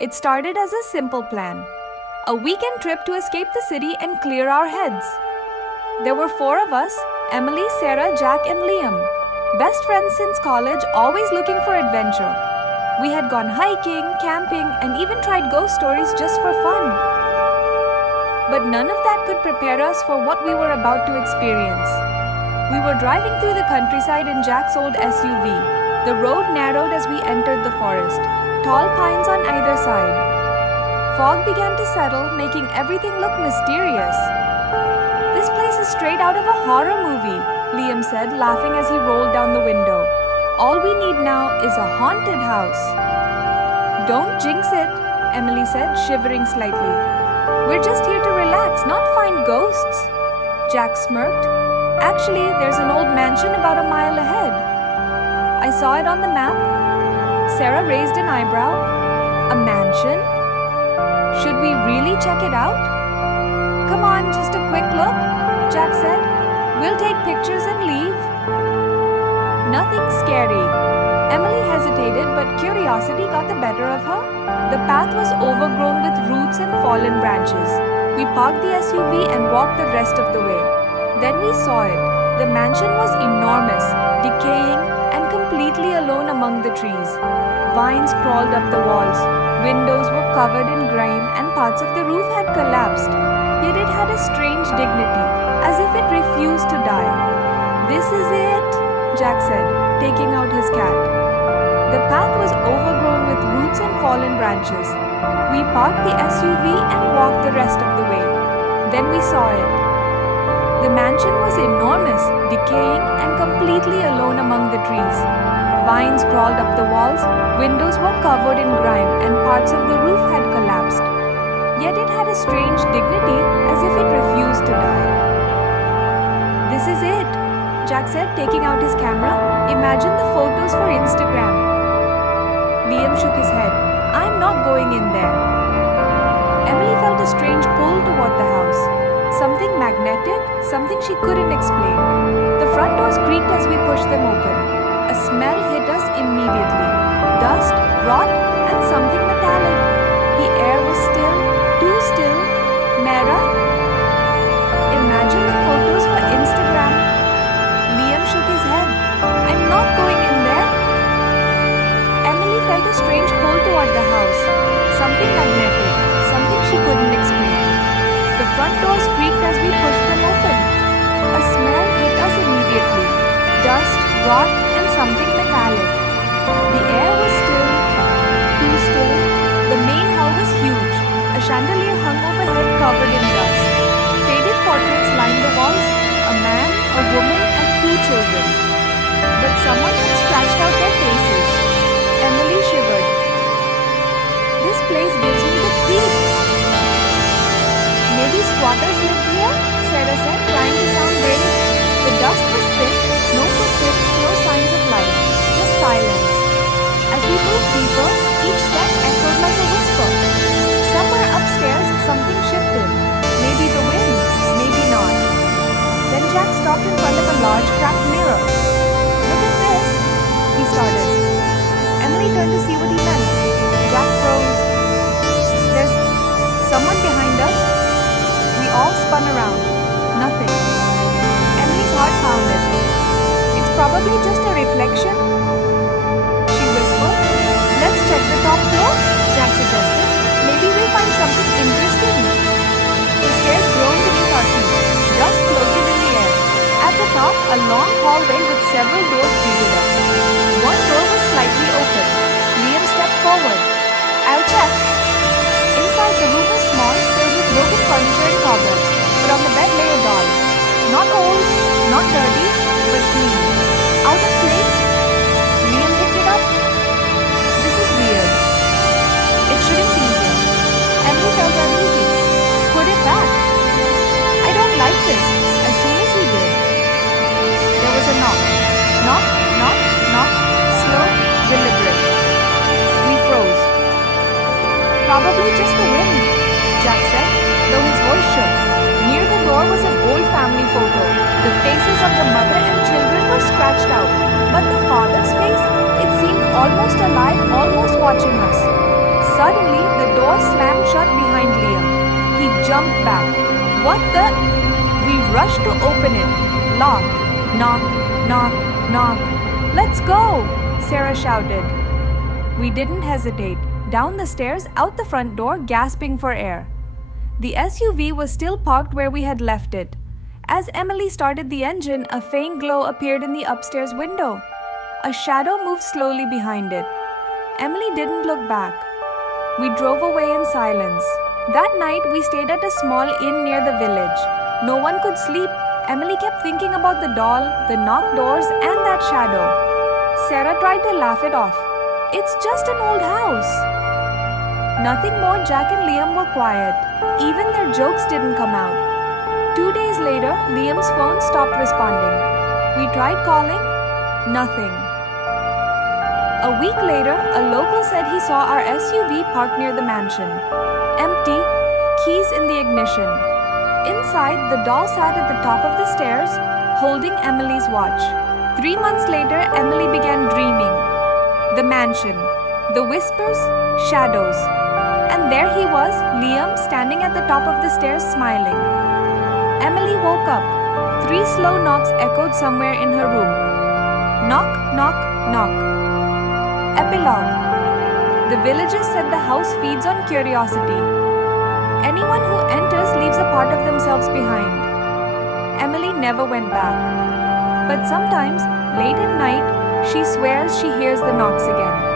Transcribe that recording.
It started as a simple plan, a weekend trip to escape the city and clear our heads. There were 4 of us: Emily, Sarah, Jack, and Liam. Best friends since college, always looking for adventure. We had gone hiking, camping, and even tried ghost stories just for fun. But none of that could prepare us for what we were about to experience. We were driving through the countryside in Jack's old SUV. The road narrowed as we entered the forest, tall pines on either side. Fog began to settle, making everything look mysterious. "This place is straight out of a horror movie," Liam said, laughing as he rolled down the window. "All we need now is a haunted house." "Don't jinx it," Emily said, shivering slightly. "We're just here to relax, not find ghosts." Jack smirked. "Actually, there's an old mansion about a mile ahead." "I saw it on the map." Sarah raised an eyebrow. "A mansion? Should we really check it out?" "Come on, just a quick look," Jack said. "We'll take pictures and leave." "Nothing scary." Emily hesitated, but curiosity got the better of her. The path was overgrown with roots and fallen branches. We parked the SUV and walked the rest of the way. Then we saw it. The mansion was enormous, decaying, and completely alone among the trees. Vines crawled up the walls. Windows were covered in grime, and parts of the roof had collapsed. Yet it had a strange dignity, as if it refused to die. "This is it," Jack said, taking out his cat. The path was overgrown with roots and fallen branches. We parked the SUV and walked the rest of the way. Then we saw it. The mansion was enormous, decaying, and completely alone among the trees. Vines crawled up the walls, windows were covered in grime, and parts of the roof had collapsed. Yet it had a strange dignity, as if it refused to die. "This is it," Jack said, taking out his camera. "Imagine the photos for Instagram." Liam shook his head. "I'm not going in there." Emily felt a strange pull toward the house. Something magnetic, something she couldn't explain. The front doors creaked as we pushed them open. A smell hit us immediately. Dust, rot, and something metallic. The air was still, too still. "Mara? Imagine the photos for Instagram." Liam shook his head. "I'm not going in there." Emily felt a strange pull toward the house. Something magnetic, something she couldn't explain. The front doors creaked as we pushed them open. A smell hit us immediately. Dust, rot, and something metallic. The air was still, too still. The main hall was huge. A chandelier hung overhead covered in dust. Faded portraits lined the walls. A man, a woman, and 2 children. But someone had scratched out their faces. Emily shivered. "This place gives me the creeps." "Maybe squatters lived here?" Sarah said, trying to sound brave. The dust was thick, no footprints, no signs of life, just silence. As we moved deeper, each step echoed like a whisper. Somewhere upstairs, something shifted. Maybe the wind, maybe not. Then Jack stopped in front of a large cracked mirror. "Look at this," he started. Emily turned to see what he meant. Jack froze. "There's someone behind us." We all spun around. Nothing. Emily's heart pounded. "It's probably just a reflection," she whispered. "Let's check the top floor," Jack suggested. "Maybe we'll find something interesting." The stairs groaned beneath our feet. Dust floated in the air. At the top, a long hallway with several doors greeted us. One door was slightly open. Liam stepped forward. "I'll check." Inside, the room was small, filled with broken furniture and cobwebs, but on the bed lay a doll. Not old, not dirty, but clean. Out of place? Liam picked it up. "This is weird. It shouldn't be here." Emily felt uneasy. "Put it back." "I don't like this." As soon as he did, there was a knock. Knock, knock, knock. Slow, deliberate. We froze. "Probably just the wind," Jack said, though his voice shook. Near the door was an old family photo. The faces of the mother and children were scratched out, but the father's face, it seemed almost alive, almost watching us. Suddenly, door slammed shut behind Liam. He jumped back. What the? We rushed to open it. Locked. Knock, knock, knock. Let's go, Sarah shouted. We didn't hesitate. Down the stairs, out the front door, gasping for air. The SUV was still parked where we had left it. As Emily started the engine, a faint glow appeared in the upstairs window. A shadow moved slowly behind it. Emily didn't look back. We drove away in silence. That night, we stayed at a small inn near the village. No one could sleep. Emily kept thinking about the doll, the knocked doors, and that shadow. Sarah tried to laugh it off. It's just an old house. Nothing more. Jack and Liam were quiet. Even their jokes didn't come out. 2 days later, Liam's phone stopped responding. We tried calling. Nothing. A week later, a local said he saw our SUV parked near the mansion. Empty, keys in the ignition. Inside, the doll sat at the top of the stairs, holding Emily's watch. 3 months later, Emily began dreaming. The mansion, the whispers, shadows. And there he was, Liam, standing at the top of the stairs smiling. Emily woke up. 3 slow knocks echoed somewhere in her room. Knock, knock, knock. Epilogue. The villagers said the house feeds on curiosity. Anyone who enters leaves a part of themselves behind. Emily never went back. But sometimes, late at night, she swears she hears the knocks again.